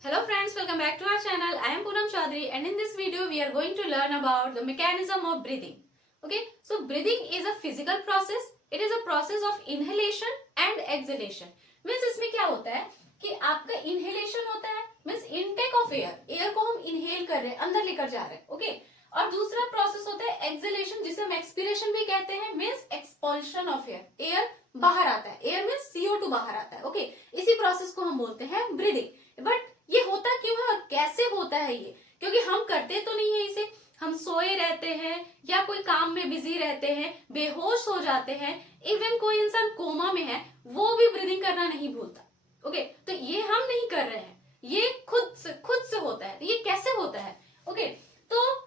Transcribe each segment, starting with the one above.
Hello friends, welcome back to our channel. I am Poonam Chaudhary and in this video we are going to learn about the mechanism of breathing. Okay, so breathing is a physical process. It is a process of inhalation and exhalation. Means इसमें क्या होता है कि आपका inhalation होता है means intake of air. Air को हम inhale कर रहे हैं, अंदर लेकर जा रहे हैं. Okay, और दूसरा प्रोसेस होता है एक्सलेशन जिसे हम एक्सपीरेशन भी कहते हैं means expulsion of air. Air बाहर आता है. एयर मीन्स CO2 बाहर आता है. ओके, इसी प्रोसेस को हम बोलते हैं ब्रीदिंग. बट ये होता क्यों है और कैसे होता है ये? क्योंकि हम करते तो नहीं है इसे. हम सोए रहते हैं या कोई काम में बिजी रहते हैं, बेहोश हो जाते हैं. इवन कोई इंसान कोमा में है वो भी ब्रीदिंग करना नहीं भूलता. ओके, तो ये हम नहीं कर रहे हैं, ये खुद से होता है. ये कैसे होता है? ओके, तो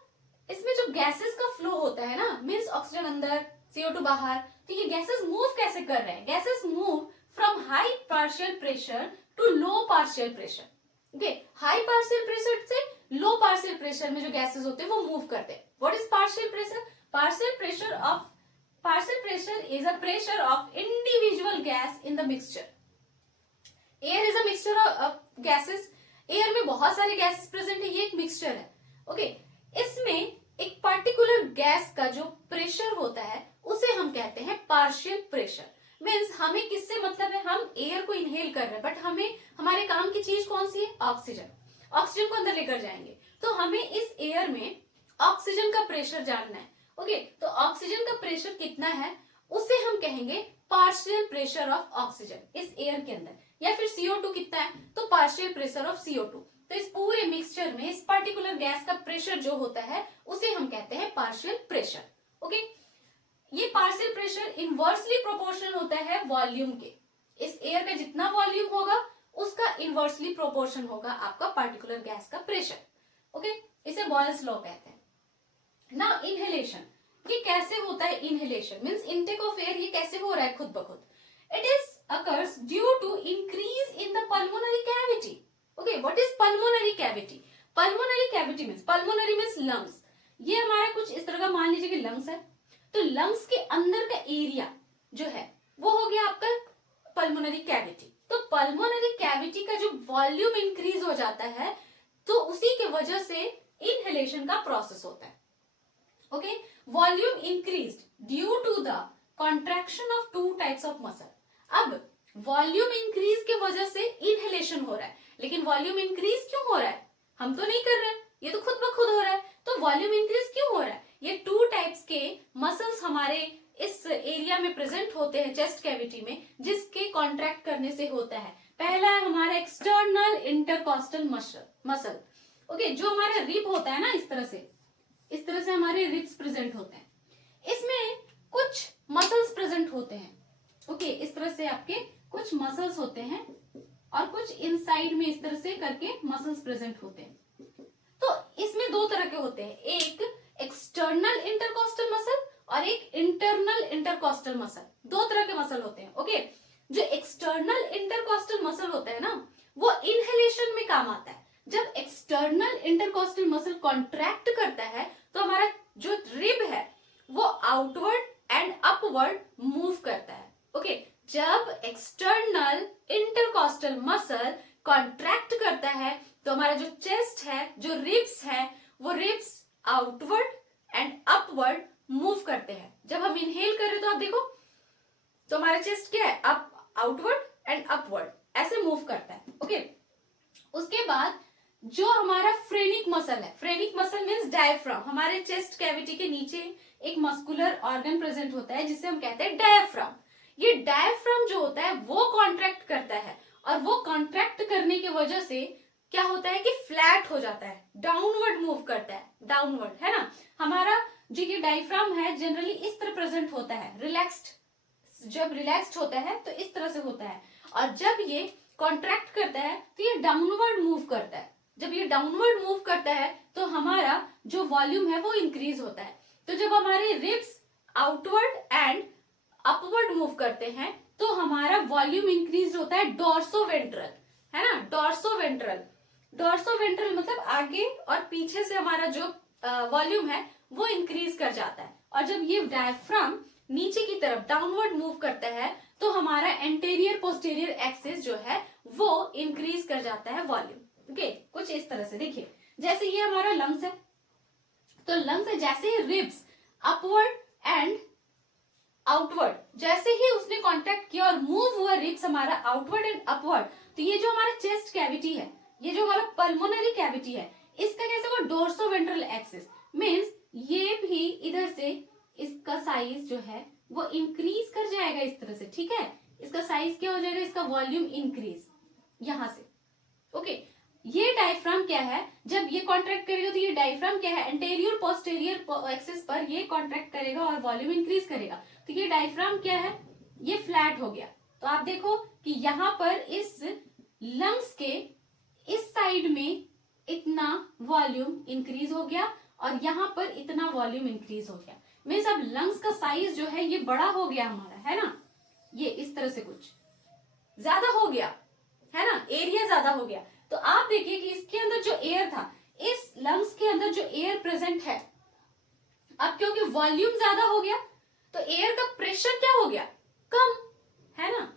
इसमें जो गैसेस का फ्लो होता है ना, मीन्स ऑक्सीजन अंदर, CO2 बाहर, तो ये गैसेस मूव कैसे कर रहे हैं? Gases move from high partial pressure to low partial pressure. Okay, high partial pressure से लो पार्शियल प्रेशर में जो गैसेस होते हैं वो मूव करते हैं. What is partial pressure? Partial pressure is a pressure of individual gas in the mixture. Air is a mixture of gases. Air में बहुत सारे गैसेस प्रेजेंट है, ये एक मिक्सचर है. ओके, इसमें एक पर्टिकुलर गैस का जो प्रेशर होता है उसे हम कहते हैं पार्शियल प्रेशर. मीन्स हमें किससे मतलब है? हम एयर को इनहेल कर रहे हैं बट हमें हमारे काम की चीज कौन सी है? ऑक्सीजन. ऑक्सीजन को अंदर लेकर जाएंगे तो हमें इस एयर में ऑक्सीजन का प्रेशर जानना है. ओके, तो ऑक्सीजन का प्रेशर कितना है उसे हम कहेंगे पार्शियल प्रेशर ऑफ ऑक्सीजन इस एयर के अंदर. या फिर CO2 कितना है तो पार्शियल प्रेशर ऑफ CO2. तो इस पूरे मिक्सचर में इस पर्टिकुलर गैस का प्रेशर जो होता है उसे हम कहते हैं पार्शियल प्रेशर. ओके, ये पार्शियल प्रेशर इनवर्सली प्रोपोर्शनल होता है वॉल्यूम के. इस एयर का जितना वॉल्यूम होगा उसका इनवर्सली प्रोपोर्शन होगा आपका पर्टिकुलर गैस का प्रेशर. ओके, इसे बॉयल्स लॉ कहते हैं. ना इनहेलेशन, ये कैसे होता है? Inhalation means intake of air. ये कैसे हो रहा है खुद ब खुद? It is occurs due to increase in the pulmonary cavity. Okay, what is pulmonary cavity? Pulmonary cavity means lungs. ये हमारा कुछ इस तरह का मान लीजिए कि लंग्स है, तो लंग्स के अंदर का एरिया जो है वो हो गया आपका पल्मोनरी कैविटी. तो पल्मोनरी कैविटी का जो वॉल्यूम इंक्रीज हो जाता है तो उसी के वजह से इनहेलेशन का प्रोसेस होता है. Okay, volume increased due to the contraction of two types of muscle. अब वॉल्यूम इंक्रीज के वजह से इनहेलेशन हो रहा है, लेकिन वॉल्यूम इंक्रीज क्यों हो रहा है? हम तो नहीं कर रहे, ये तो खुद ब खुद हो रहा है. तो वॉल्यूम इंक्रीज क्यों हो रहा है? ये टू टाइप्स के मसल्स हमारे इस एरिया में प्रेजेंट होते हैं चेस्ट कैविटी में, जिसके कॉन्ट्रैक्ट करने से होता है. पहला है हमारा एक्सटर्नल इंटरकॉस्टल मसल. ओके, जो हमारा रिब होता है ना, इस तरह से हमारे रिब्स प्रेजेंट होते हैं. इसमें कुछ मसल्स प्रेजेंट होते हैं. ओके, इस तरह से आपके कुछ मसल्स होते हैं और कुछ इनसाइड में इस तरह से करके मसल्स प्रेजेंट होते हैं. तो इसमें दो तरह के होते हैं, एक एक्सटर्नल इंटरकॉस्टल मसल और एक इंटरनल इंटरकॉस्टल मसल. दो तरह के मसल होते हैं. ओके, जो एक्सटर्नल इंटरकॉस्टल मसल होता है ना वो इनहेलेशन में काम आता है. जब एक्सटर्नल इंटरकॉस्टल मसल कॉन्ट्रैक्ट करता है तो हमारा जो रिब है वो आउटवर्ड एंड अपवर्ड मूव करता है. ओके, जब एक्सटर्नल इंटरकॉस्टल मसल कॉन्ट्रैक्ट करता है तो हमारा जो चेस्ट है, जो रिब्स है, वो ribs outward and upward move करते हैं. जब हम इनहेल कर रहे हैं तो आप देखो तो हमारा चेस्ट क्या है? अप, आउटवर्ड एंड अपवर्ड ऐसे मूव करता है. ओके, उसके बाद जो हमारा फ्रेनिक मसल है, फ्रेनिक मसल मीन्स डायफ्राम. हमारे चेस्ट कैविटी के नीचे एक मस्कुलर ऑर्गन प्रेजेंट होता है जिसे हम कहते हैं डायफ्राम. ये डायफ्राम जो होता है वो कॉन्ट्रैक्ट करता है और वो कॉन्ट्रैक्ट करने की वजह से क्या होता है कि फ्लैट हो जाता है, डाउनवर्ड मूव करता है. डाउनवर्ड है ना. हमारा जो ये डायफ्राम है जनरली इस तरह प्रेजेंट होता है, रिलैक्स्ड. जब रिलैक्स्ड होता है तो इस तरह से होता है और जब ये कॉन्ट्रैक्ट करता है तो ये डाउनवर्ड मूव करता है. जब ये डाउनवर्ड मूव करता है तो हमारा जो वॉल्यूम है वो इंक्रीज होता है. तो जब हमारे ribs outward and upward move करते हैं तो हमारा वॉल्यूम इंक्रीज होता है डोर्सोवेंट्रल, है ना. डोर्सोवेंट्रल मतलब आगे और पीछे से हमारा जो वॉल्यूम है वो इंक्रीज कर जाता है. और जब ये डायफ्राम नीचे की तरफ डाउनवर्ड मूव करता है तो हमारा एंटेरियर पोस्टीरियर एक्सिस जो है वो इंक्रीज कर जाता है वॉल्यूम. ओके कुछ इस तरह से देखिए, जैसे ये हमारा लंग्स है, तो लंग्स है, जैसे ही रिब्स अपवर्ड एंड आउटवर्ड, जैसे ही उसने कॉन्टेक्ट किया और मूव हुआ रिब्स हमारा आउटवर्ड एंड अपवर्ड, तो ये जो हमारा चेस्ट कैविटी है, ये जो हमारा पल्मोनरी कैविटी है, इसका कैसे होगा, डोर्सोवेंट्रल एक्सिस, मींस ये भी इधर से इसका साइज जो है वो इंक्रीज कर जाएगा इस तरह से, ठीक है, इसका साइज क्या हो जाएगा, इसका वॉल्यूम इंक्रीज यहां से। ओके ये डायफ्राम क्या है, जब ये कॉन्ट्रैक्ट करेगा तो ये डायफ्राम क्या है, एंटेरियर पोस्टेरियर एक्सिस पर ये कॉन्ट्रैक्ट करेगा और वॉल्यूम इंक्रीज करेगा, तो ये डायफ्राम क्या है, ये फ्लैट हो गया। तो आप देखो कि यहाँ पर इस लंग्स के इस साइड में इतना वॉल्यूम इंक्रीज हो गया और यहाँ पर इतना वॉल्यूम इंक्रीज हो गया, मीन्स अब लंग्स का साइज जो है ये बड़ा हो गया हमारा, है ना, ये इस तरह से कुछ ज्यादा हो गया, है ना, एरिया ज्यादा हो गया। तो आप देखिए कि इसके अंदर जो एयर था, इस लंग्स के अंदर जो एयर प्रेजेंट है, अब क्योंकि वॉल्यूम ज्यादा हो गया तो एयर का प्रेशर क्या हो गया, कम, है ना।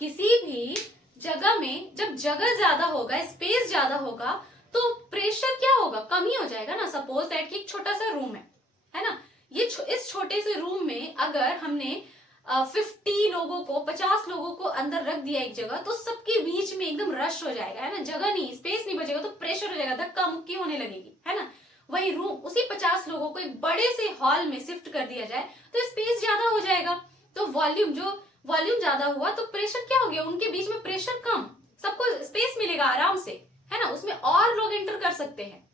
किसी भी जगह में जब जगह ज्यादा होगा, स्पेस ज्यादा होगा, तो प्रेशर क्या होगा, कम ही हो जाएगा ना। सपोज दैट कि एक छोटा सा रूम है ना, ये इस छोटे से रूम में अगर हमने 50 लोगों को, 50 लोगों को अंदर रख दिया एक जगह, तो सबके बीच में एकदम रश हो जाएगा, है ना, जगह नहीं, स्पेस नहीं बचेगा, तो प्रेशर हो जाएगा, धक्का मुक्की होने लगेगी, है ना। वही रूम, उसी 50 लोगों को एक बड़े से हॉल में शिफ्ट कर दिया जाए तो स्पेस ज्यादा हो जाएगा, तो वॉल्यूम ज्यादा हुआ तो प्रेशर क्या हो गया, उनके बीच में प्रेशर कम, सबको स्पेस मिलेगा आराम से, है ना, उसमें और लोग एंटर कर सकते हैं।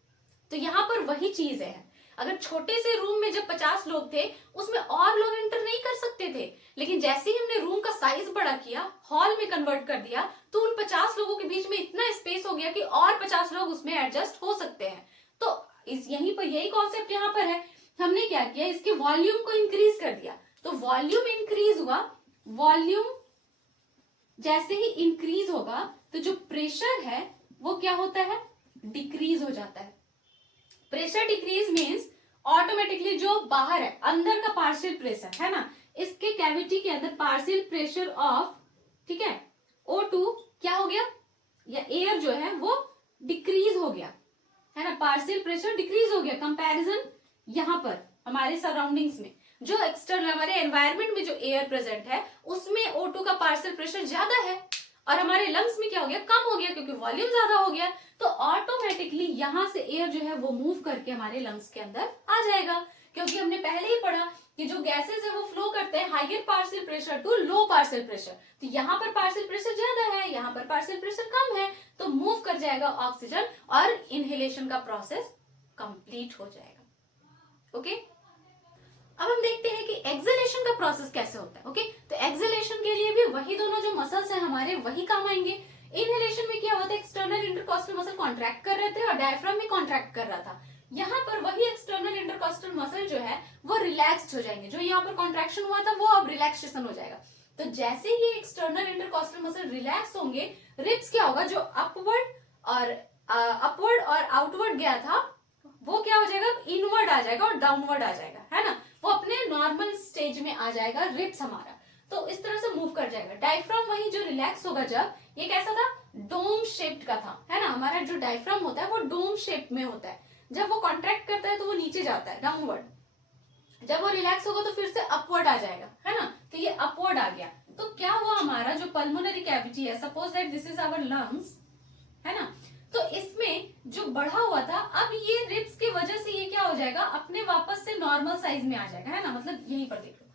तो यहाँ पर वही चीज है, अगर छोटे से रूम में जब 50 लोग थे उसमें और लोग एंटर नहीं कर सकते थे, लेकिन जैसे ही हमने रूम का साइज बड़ा किया, हॉल में कन्वर्ट कर दिया, तो उन 50 लोगों के बीच में इतना स्पेस हो गया कि और 50 लोग उसमें एडजस्ट हो सकते हैं। तो यहीं पर यही कॉन्सेप्ट यहाँ पर है, हमने क्या किया, इसके वॉल्यूम को इंक्रीज कर दिया, तो वॉल्यूम इंक्रीज हुआ, वॉल्यूम जैसे ही इंक्रीज होगा तो जो प्रेशर है वो क्या होता है, डिक्रीज हो जाता है। प्रेशर डिक्रीज मीन्स ऑटोमेटिकली जो बाहर है, अंदर का पार्शियल प्रेशर, है ना, इसके कैविटी के अंदर पार्शियल प्रेशर ऑफ, ठीक है, O2 क्या हो गया, या एयर जो है वो डिक्रीज हो गया, है ना, पार्शियल प्रेशर डिक्रीज हो गया कंपैरिजन यहाँ पर हमारे सराउंडिंग्स में, जो एक्सटर्नल हमारे एनवायरमेंट में जो एयर प्रेजेंट है उसमें O2 का पार्शियल प्रेशर ज्यादा है और हमारे लंग्स में क्या हो गया, कम हो गया, क्योंकि वॉल्यूम ज्यादा हो गया, तो ऑटोमेटिकली यहां से एयर जो है वो मूव करके हमारे लंग्स के अंदर आ जाएगा, क्योंकि हमने पहले ही पढ़ा कि जो गैसेस है वो फ्लो करते हैं higher partial pressure to low partial pressure, तो यहाँ पर पार्शियल प्रेशर ज्यादा है, यहाँ पर पार्शियल प्रेशर कम है, तो मूव कर जाएगा ऑक्सीजन और इनहेलेशन का प्रोसेस कंप्लीट हो जाएगा। ओके अब हम देखते हैं कि एक्सहेलेशन का प्रोसेस कैसे होता है। ओके तो एक्सहेलेशन के लिए भी वही दोनों जो मसल्स हैं हमारे वही काम आएंगे। इनहेलेशन में क्या होता है, एक्सटर्नल इंटरकॉस्टल मसल कॉन्ट्रैक्ट कर रहे थे और डायफ्राम भी कॉन्ट्रैक्ट कर रहा था, यहाँ पर वही एक्सटर्नल इंटरकॉस्टल मसल जो है वो रिलैक्स्ड हो जाएंगे, जो यहाँ पर कॉन्ट्रैक्शन हुआ था वो अब रिलैक्सेशन हो जाएगा। तो जैसे ही एक्सटर्नल इंटरकॉस्टल मसल रिलैक्स होंगे, रिब्स क्या होगा, जो अपवर्ड और आउटवर्ड गया था वो क्या हो जाएगा, इनवर्ड आ जाएगा और डाउनवर्ड आ जाएगा, है ना, वो अपने नॉर्मल स्टेज में आ जाएगा रिब्स हमारा, तो इस तरह से मूव कर जाएगा। डायफ्राम वही जो रिलैक्स होगा, जब ये कैसा था, डोम शेप्ड का था, है ना, हमारा जो डायफ्राम होता है वो डोम शेप में होता है, जब वो कॉन्ट्रैक्ट करता है तो वो नीचे जाता है डाउनवर्ड, जब वो रिलैक्स होगा तो फिर से अपवर्ड आ जाएगा, है ना, तो ये अपवर्ड आ गया। तो क्या हुआ, हमारा जो पल्मोनरी कैविटी है, suppose that this is our lungs, है ना, तो इसमें जो बढ़ा हुआ था अब ये रिब्स की वजह से ये क्या हो जाएगा, अपने वापस से नॉर्मल साइज में आ जाएगा, है ना, मतलब यहीं पर देख लो,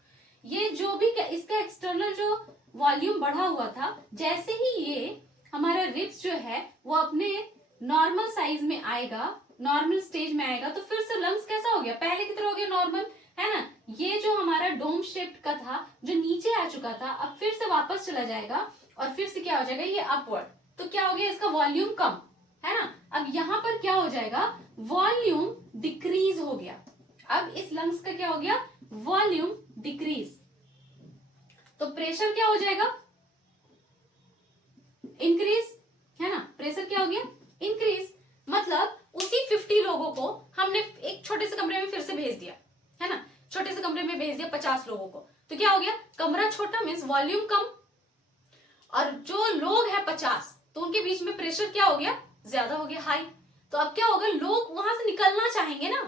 ये जो भी इसका एक्सटर्नल जो वॉल्यूम बढ़ा हुआ था, जैसे ही ये हमारा रिब्स जो है वो अपने नॉर्मल साइज में आएगा, नॉर्मल स्टेज में आएगा, तो फिर से लंग्स कैसा हो गया, पहले की तरह हो गया नॉर्मल, है ना। ये जो हमारा डोम शेप का था जो नीचे आ चुका था, अब फिर से वापस चला जाएगा और फिर से क्या हो जाएगा, ये अपवर्ड, तो क्या हो गया, इसका वॉल्यूम कम, है ना। अब यहाँ पर क्या हो जाएगा, वॉल्यूम डिक्रीज हो गया, अब इस लंग्स का क्या हो गया, वॉल्यूम डिक्रीज, तो प्रेशर क्या हो जाएगा, इंक्रीज, है ना, प्रेशर क्या हो गया, इंक्रीज, मतलब उसी 50 लोगों को हमने एक छोटे से कमरे में फिर से भेज दिया, है ना, छोटे से कमरे में भेज दिया 50 लोगों को, तो क्या हो गया, कमरा छोटा मीन्स वॉल्यूम कम, और जो लोग हैं 50 तो उनके बीच में प्रेशर क्या हो गया, ज्यादा हो गया हाई, तो अब क्या होगा, लोग वहां से निकलना चाहेंगे ना,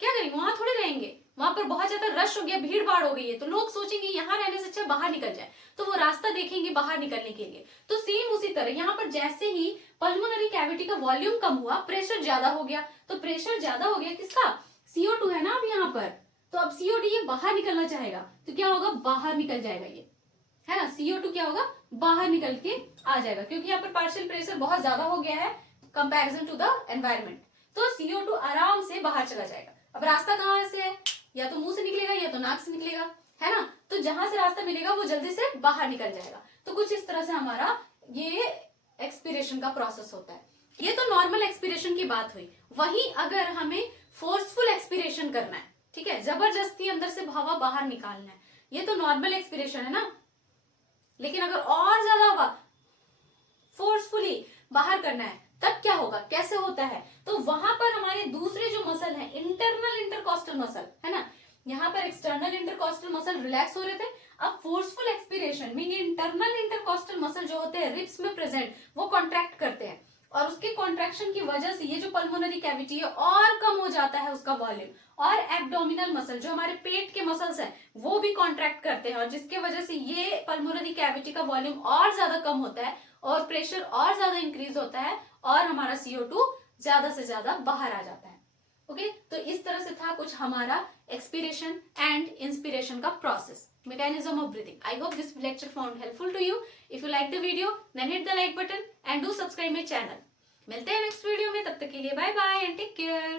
क्या करेंगे, वहां थोड़े रहेंगे, वहां पर बहुत ज्यादा रश हो गया, भीड़ भाड़ हो गई है, तो लोग सोचेंगे यहाँ रहने से अच्छा बाहर निकल जाए, तो वो रास्ता देखेंगे बाहर निकलने के लिए। तो सेम उसी तरह यहाँ पर जैसे ही पल्मोनरी कैविटी का वॉल्यूम कम हुआ, प्रेशर ज्यादा हो गया, तो प्रेशर ज्यादा हो गया किसका, CO2 है ना अब यहाँ पर, तो अब CO2 ये बाहर निकलना चाहेगा, तो क्या होगा, बाहर निकल जाएगा ये, है ना, CO2 क्या होगा, बाहर निकल के आ जाएगा, क्योंकि यहाँ पर पार्शियल प्रेशर बहुत ज्यादा हो गया है कंपैरिजन टू द एनवायरमेंट, तो CO2 आराम से बाहर चला जाएगा। अब रास्ता कहाँ से है, या तो मुंह से निकलेगा या तो नाक से निकलेगा, है ना, तो जहां से रास्ता मिलेगा वो जल्दी से बाहर निकल जाएगा। तो कुछ इस तरह से हमारा ये एक्सपीरेशन का प्रोसेस होता है। ये तो नॉर्मल एक्सपीरेशन की बात हुई। वहीं अगर हमें फोर्सफुल एक्सपीरेशन करना है, ठीक है, जबरदस्ती अंदर से हवा बाहर निकालना है, ये तो नॉर्मल एक्सपीरेशन है ना, लेकिन अगर और ज्यादा हवा फोर्सफुली बाहर करना है तब क्या होगा, कैसे होता है, तो वहां पर हमारे दूसरे जो मसल है, इंटरनल इंटरकॉस्टल मसल, है ना, यहाँ पर एक्सटर्नल इंटरकॉस्टल मसल रिलैक्स हो रहे थे, अब फोर्सफुल एक्सपीरेशन में ये इंटरनल इंटरकॉस्टल मसल जो होते हैं रिब्स में प्रेजेंट, वो कॉन्ट्रैक्ट करते हैं, और उसके कॉन्ट्रैक्शन की वजह से ये जो पल्मोनरी कैविटी है और कम हो जाता है उसका वॉल्यूम, और एब्डोमिनल मसल जो हमारे पेट के मसल्स हैं वो भी कॉन्ट्रैक्ट करते हैं, और जिसके वजह से ये पल्मोनरी कैविटी का वॉल्यूम और ज्यादा कम होता है, और प्रेशर और ज्यादा इंक्रीज होता है, और हमारा CO2 ज्यादा से ज्यादा बाहर आ जाता है। ओके, तो इस तरह से था कुछ हमारा एक्सपीरेशन एंड इंस्पिरेशन का process, mechanism of breathing. I hope this lecture found helpful to you. If you like the video, then hit the like button and do subscribe my channel. मिलते हैं नेक्स्ट वीडियो में, तब तक के लिए bye bye and take care.